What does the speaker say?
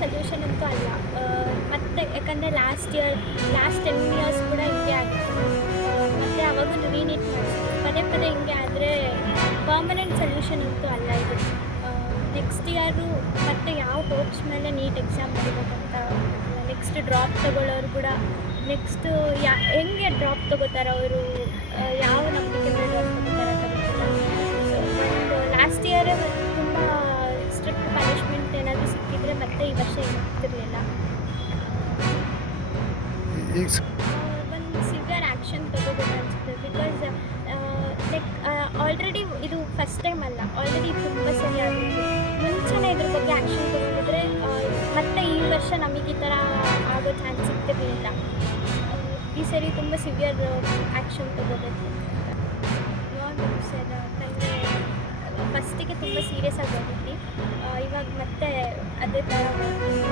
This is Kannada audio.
ಸೊಲ್ಯೂಷನ್ ಅಂತೂ ಅಲ್ಲ. ಮತ್ತೆ ಯಾಕಂದರೆ ಲಾಸ್ಟ್ 10 ಇಯರ್ಸ್ ಕೂಡ ಹಿಂಗೆ ಆಗಿತ್ತು. ಮತ್ತು ಅವಾಗೂ ರೀನೀಟ್ ಮಾಡಿಸಿದ್ರು. ಪದೇ ಪದೇ ಹಿಂಗೆ ಆದರೆ ಪರ್ಮನೆಂಟ್ ಸೊಲ್ಯೂಷನ್ ಅಂತೂ ಅಲ್ಲ ಇದು. ನೆಕ್ಸ್ಟ್ ಇಯರು ಮತ್ತೆ ಯಾವ ಹೋಪ್ಸ್ ಮೇಲೆ ನೀಟ್ ಎಕ್ಸಾಮ್ ಬರೀಬೇಕಂತ ನೆಕ್ಸ್ಟ್ ಡ್ರಾಪ್ ತಗೊಳ್ಳೋರು ಕೂಡ ನೆಕ್ಸ್ಟು ಹೆಂಗೆ ಡ್ರಾಪ್ ತೊಗೋತಾರೆ ಅವರು, ಯಾವ ನಂಬಿಕೆ ಮೇಲೆ ಡ್ರಾಪ್ ತೊಗೋತಾರೆ ಅಂತ ಗೊತ್ತಿಲ್ಲ. ಸೊ ಒಂದು ಲಾಸ್ಟ್ ಇಯರೇ ತುಂಬ ಸ್ಟ್ರಿಕ್ಟ್ ಪನಿಷ್ಮೆಂಟ್ ಏನಾದರೂ ಸಿಕ್ಕಿದ್ರೆ ಮತ್ತೆ ಈ ವರ್ಷ ಏನಾಗ್ತಿರ್ಲಿಲ್ಲ. ಈಗ ಒಂದು ಸಿವಿಯರ್ ಆ್ಯಕ್ಷನ್ ತೊಗೋಬೇಕು ಅನಿಸುತ್ತೆ. ಬಿಕಾಸ್ ಲೈಕ್ ಆಲ್ರೆಡಿ ಇದು ಫಸ್ಟ್ ಟೈಮ್ ಅಲ್ಲ, ಆಲ್ರೆಡಿ ತುಂಬ ಸರಿ ಆಗಿದೆ. ಮುಂಚೆನೇ ಇದ್ರ ಬಗ್ಗೆ ಆ್ಯಕ್ಷನ್ ತೊಗೊಂಡಿದ್ರೆ ಮತ್ತೆ ಈ ವರ್ಷ ನಮಗೆ ಈ ಥರ ಆಗೋ ಚಾನ್ಸ್ ಸಿಗ್ತಿರ್ಲಿಲ್ಲ. ಈ ಸರಿ ತುಂಬ ಸಿವಿಯರ್ ಆ್ಯಕ್ಷನ್ ತೊಗೋಬೇಕು. ನೋಡ್ಬೇಕು ಸರ್, ಯಾಕಂದರೆ ಫಸ್ಟಿಗೆ ತುಂಬ ಸೀರಿಯಸ್ ಆಗಿ ಹೋಗಿದ್ವಿ, ಇವಾಗ ಮತ್ತೆ ಅದೇ ಥರ ಹೋಗ್ತೀವಿ.